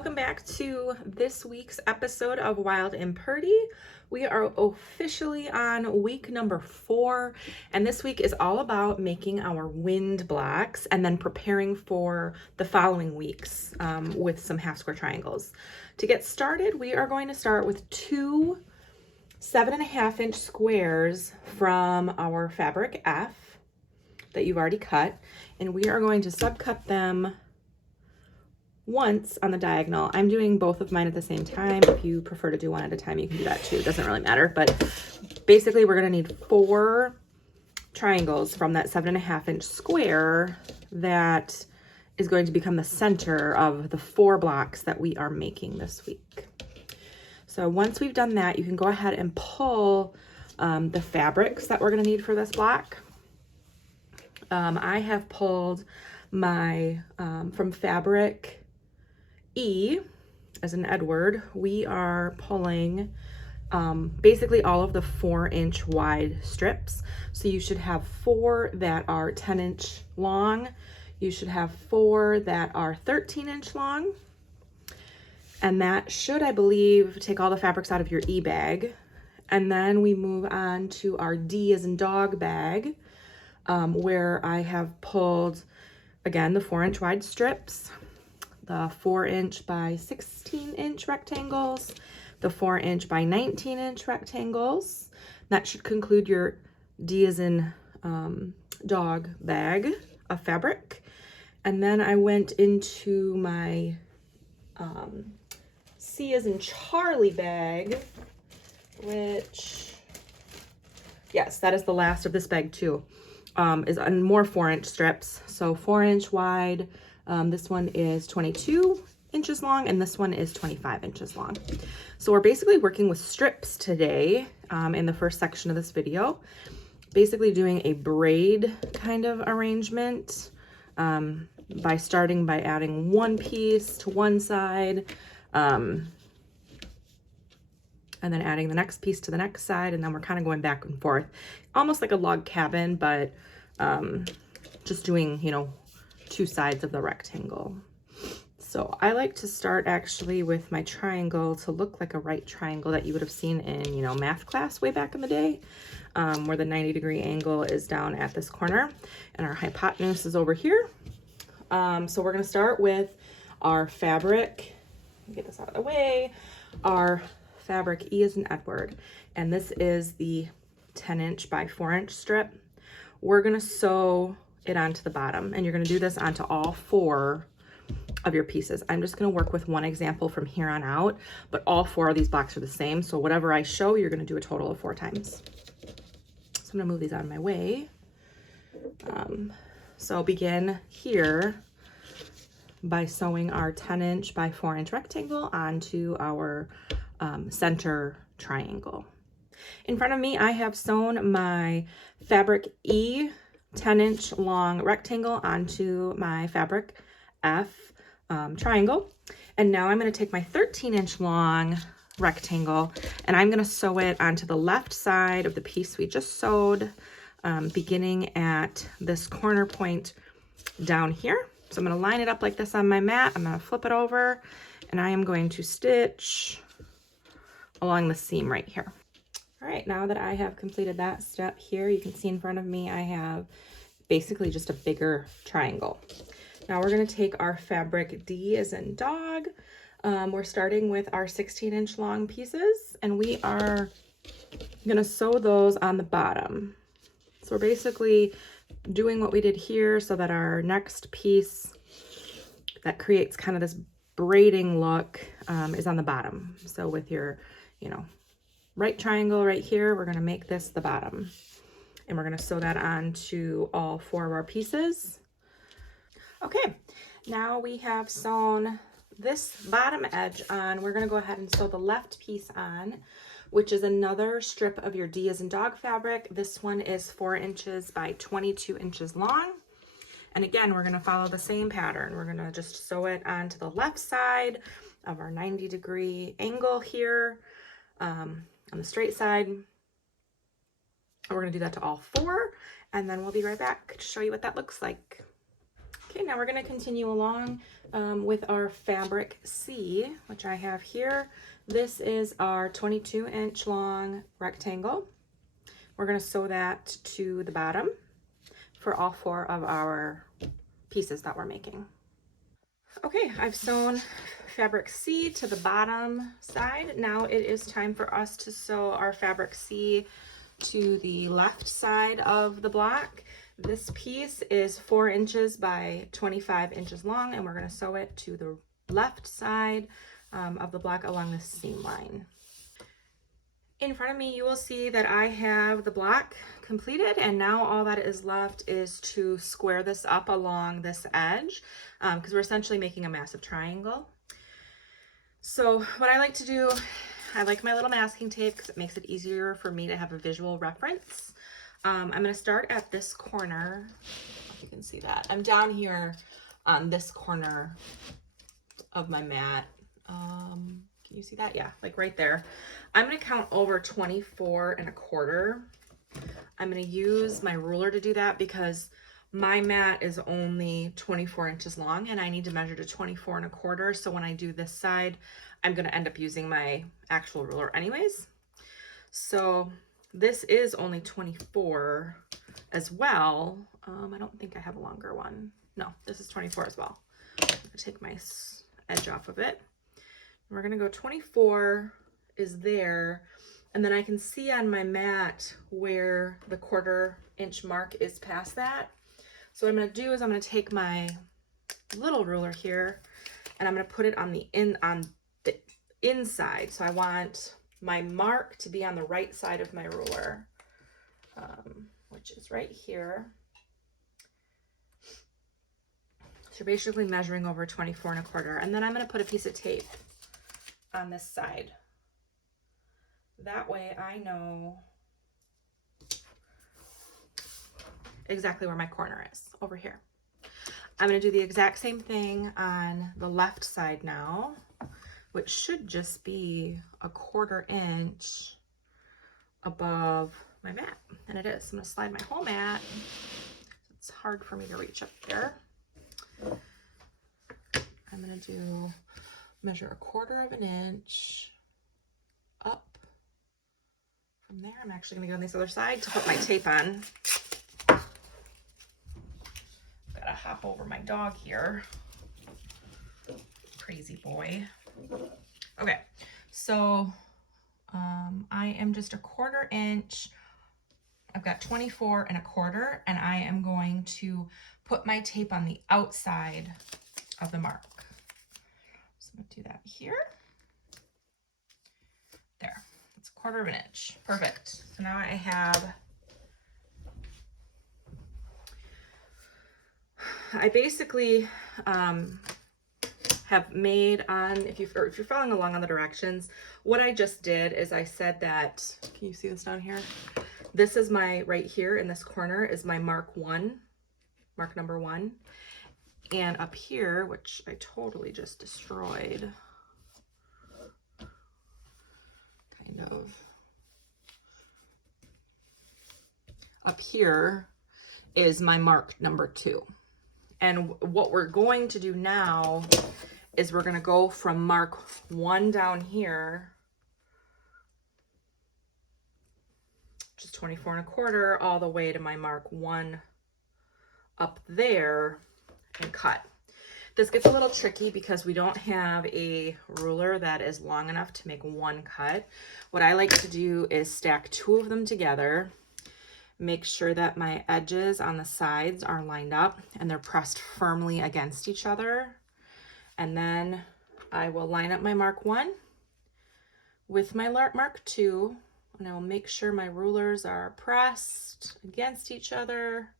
welcome back to this week's episode of Wild and Purdy. We are officially on week number 4, and this week is all about making our wind blocks and then preparing for the following weeks with some half square triangles. To get started, we are going to start with 2 7.5 inch squares from our fabric F that you've already cut, and we are going to subcut them once on the diagonal. I'm doing both of mine at the same time. If you prefer to do one at a time, you can do that too. It doesn't really matter, but basically we're going to need 4 triangles from that 7.5 inch square that is going to become the center of the 4 blocks that we are making this week. So once we've done that, you can go ahead and pull the fabrics that we're going to need for this block. I have pulled my from fabric E, as in Edward, we are pulling basically all of the 4-inch wide strips. So you should have 4 that are 10-inch long. You should have 4 that are 13-inch long. And that should, I believe, take all the fabrics out of your E bag. And then we move on to our D as in dog bag, where I have pulled, again, the 4-inch wide strips, the 4-inch by 16-inch rectangles, the 4-inch by 19-inch rectangles. That should conclude your D as in dog bag of fabric. And then I went into my C as in Charlie bag, which, yes, that is the last of this bag too, is on more 4-inch strips. So 4-inch wide. This one is 22 inches long, and this one is 25 inches long. So we're basically working with strips today in the first section of this video, basically doing a braid kind of arrangement by starting by adding one piece to one side, and then adding the next piece to the next side, and then we're kind of going back and forth, almost like a log cabin, but just doing, you know, 2 sides of the rectangle. So I like to start actually with my triangle to look like a right triangle that you would have seen in, you know, math class way back in the day, where the 90-degree angle is down at this corner and our hypotenuse is over here. So we're going to start with our fabric. Get this out of the way. Our fabric E as in Edward, and this is the 10-inch by 4-inch strip. We're going to sew it onto the bottom, and you're going to do this onto all 4 of your pieces. I'm just going to work with one example from here on out, but all 4 of these blocks are the same, so whatever I show, you're going to do a total of 4 times. So I'm going to move these out of my way. So begin here by sewing our 10-inch by 4-inch rectangle onto our center triangle. In front of me, I have sewn my fabric E 10-inch long rectangle onto my fabric F triangle. And now I'm going to take my 13-inch long rectangle and I'm going to sew it onto the left side of the piece we just sewed, beginning at this corner point down here. So I'm going to line it up like this on my mat. I'm going to flip it over and I am going to stitch along the seam right here. All right, now that I have completed that step here, you can see in front of me I have basically just a bigger triangle. Now we're going to take our fabric D as in dog. We're starting with our 16-inch long pieces, and we are going to sew those on the bottom. So we're basically doing what we did here so that our next piece that creates kind of this braiding look is on the bottom. So with your, you know, right triangle right here, we're going to make this the bottom, and we're going to sew that onto all 4 of our pieces. Okay, now we have sewn this bottom edge on. We're going to go ahead and sew the left piece on, which is another strip of your D as in dog fabric. This one is 4 inches by 22 inches long. And again, we're going to follow the same pattern. We're going to just sew it onto the left side of our 90-degree angle here, on the straight side. We're going to do that to all 4, and then we'll be right back to show you what that looks like. Okay, now we're going to continue along with our fabric C, which I have here. This is our 22-inch long rectangle. We're going to sew that to the bottom for all 4 of our pieces that we're making. Okay, I've sewn fabric C to the bottom side. Now it is time for us to sew our fabric C to the left side of the block. This piece is 4 inches by 25 inches long, and we're going to sew it to the left side of the block along the seam line. In front of me, you will see that I have the block completed, and now all that is left is to square this up along this edge because we're essentially making a massive triangle. So what I like to do, I like my little masking tape because it makes it easier for me to have a visual reference. I'm going to start at this corner. If you can see that. I'm down here on this corner of my mat. Can you see that? Yeah, like right there. I'm going to count over 24 1/4. I'm going to use my ruler to do that because my mat is only 24 inches long and I need to measure to 24 1/4. So when I do this side, I'm going to end up using my actual ruler anyways. So this is only 24 as well. I don't think I have a longer one. No, this is 24 as well. I'm going to take my edge off of it. We're going to go 24 is there. And then I can see on my mat where the 1/4 inch mark is past that. So what I'm going to do is I'm going to take my little ruler here and I'm going to put it on the inside. So I want my mark to be on the right side of my ruler, which is right here. So you're basically measuring over 24 1/4. And then I'm going to put a piece of tape on this side. That way I know exactly where my corner is, over here. I'm going to do the exact same thing on the left side now, which should just be a 1/4 inch above my mat. And it is. I'm going to slide my whole mat. It's hard for me to reach up there. I'm going to measure a 1/4 inch up from there. I'm actually going to go on this other side to put my tape on. Gotta hop over my dog here. Crazy boy. Okay, so I am just a 1/4 inch. I've got 24 1/4, and I am going to put my tape on the outside of the mark. So I'm gonna do that here. There, it's a 1/4 inch. Perfect. So now I have, I basically have made on, if you're following along on the directions, what I just did is I said that, can you see this down here? This is my, right here in this corner is my mark number 1. And up here, which I totally just destroyed, kind of, up here is my mark number 2. And what we're going to do now is we're going to go from mark 1 down here, which is 24 1/4, all the way to my mark 1 up there and cut. This gets a little tricky because we don't have a ruler that is long enough to make one cut. What I like to do is stack 2 of them together, make sure that my edges on the sides are lined up and they're pressed firmly against each other. And then I will line up my mark 1 with my mark 2, and I will make sure my rulers are pressed against each other.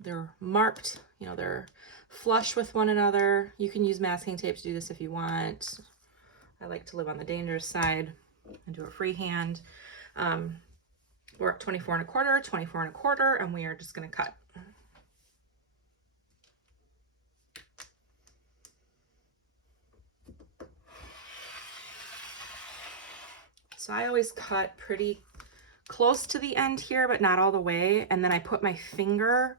They're marked, you know, they're flush with one another. You can use masking tape to do this if you want. I like to live on the dangerous side and do it freehand. We're at 24 1/4, 24 1/4, and we are just going to cut. So I always cut pretty close to the end here, but not all the way. And then I put my finger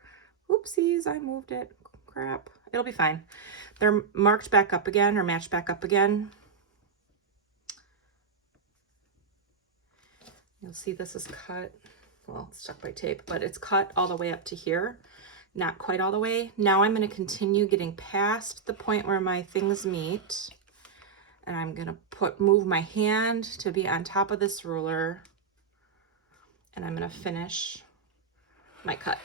Oopsies, I moved it. Crap. It'll be fine. They're marked back up again or matched back up again. You'll see this is cut. Well, it's stuck by tape, but it's cut all the way up to here. Not quite all the way. Now I'm going to continue getting past the point where my things meet. And I'm going to move my hand to be on top of this ruler. And I'm going to finish my cut.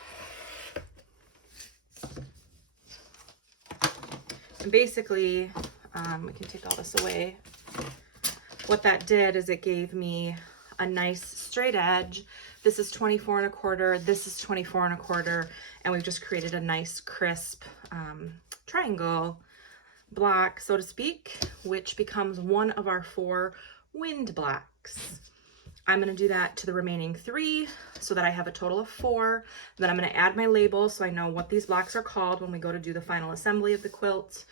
And basically, we can take all this away. What that did is it gave me a nice straight edge. This is 24 1/4, this is 24 1/4, and we've just created a nice crisp triangle block, so to speak, which becomes one of our 4 wind blocks. I'm going to do that to the remaining 3 so that I have a total of 4. Then I'm going to add my label so I know what these blocks are called when we go to do the final assembly of the quilt.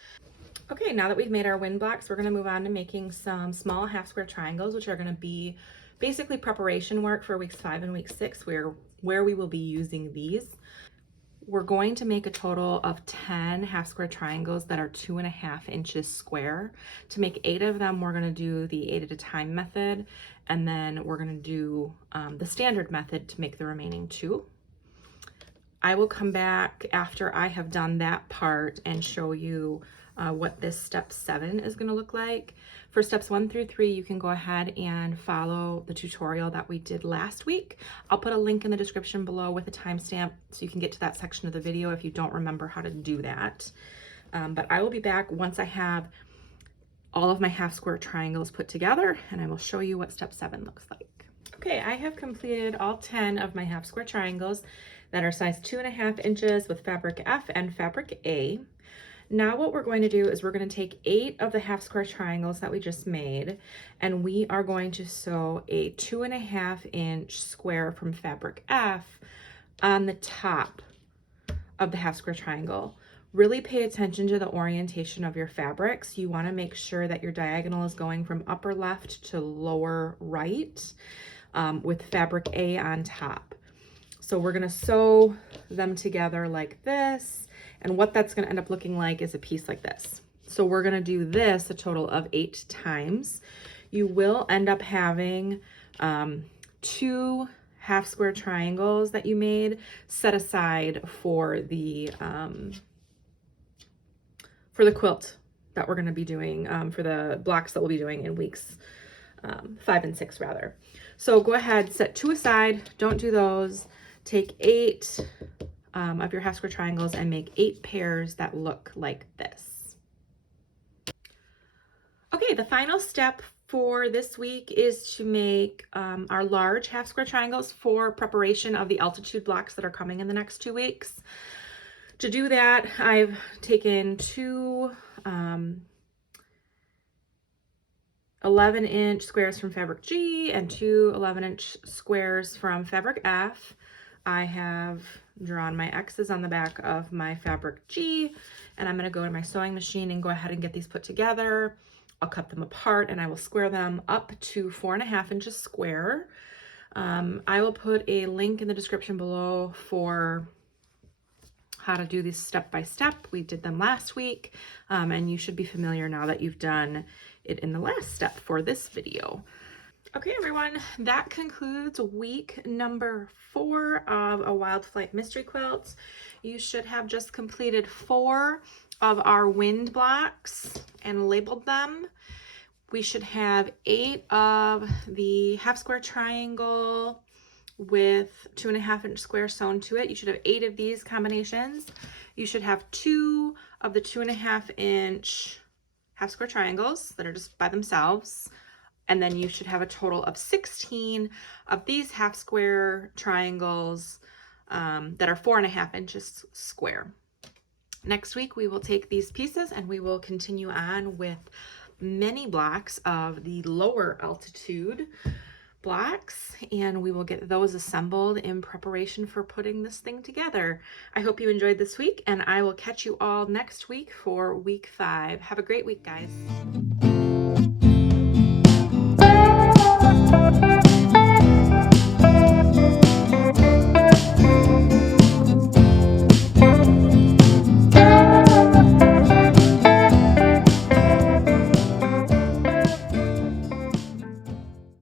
Okay, now that we've made our wind blocks, we're going to move on to making some small half square triangles, which are going to be basically preparation work for weeks 5 and week 6, where we will be using these. We're going to make a total of 10 half square triangles that are 2.5 inches square. To make 8 of them, we're going to do the 8 at a time method, and then we're going to do the standard method to make the remaining 2. I will come back after I have done that part and show you what this step 7 is going to look like. For steps 1 through 3, you can go ahead and follow the tutorial that we did last week. I'll put a link in the description below with a timestamp so you can get to that section of the video if you don't remember how to do that. But I will be back once I have all of my half square triangles put together, and I will show you what step 7 looks like. Okay, I have completed all 10 of my half square triangles that are size 2.5 inches with fabric F and fabric A. Now what we're going to do is we're going to take 8 of the half square triangles that we just made, and we are going to sew a 2.5 inch square from fabric F on the top of the half square triangle. Really pay attention to the orientation of your fabrics. You want to make sure that your diagonal is going from upper left to lower right with fabric A on top. So we're going to sew them together like this. And what that's going to end up looking like is a piece like this. So we're going to do this a total of 8 times. You will end up having 2 half square triangles that you made set aside for the quilt that we're going to be doing, for the blocks that we'll be doing in weeks 5 and 6 rather. So go ahead, set 2 aside, don't do those. Take 8 of your half square triangles and make 8 pairs that look like this. Okay, the final step for this week is to make our large half square triangles for preparation of the altitude blocks that are coming in the next 2 weeks. To do that, I've taken 2 11-inch squares from fabric G and 2 11-inch squares from fabric F. I have drawn my X's on the back of my fabric G, and I'm going to go to my sewing machine and go ahead and get these put together. I'll cut them apart and I will square them up to 4.5 inches square. I will put a link in the description below for how to do these step by step. We did them last week, and you should be familiar now that you've done it in the last step for this video. Okay, everyone, that concludes week number 4 of a Wilde Flight Mystery Quilt. You should have just completed 4 of our wind blocks and labeled them. We should have 8 of the half square triangle with 2.5-inch square sewn to it. You should have 8 of these combinations. You should have 2 of the 2.5-inch half square triangles that are just by themselves. And then you should have a total of 16 of these half square triangles that are 4.5 inches square. Next week, we will take these pieces and we will continue on with many blocks of the lower altitude blocks, and we will get those assembled in preparation for putting this thing together. I hope you enjoyed this week, and I will catch you all next week for week 5. Have a great week, guys.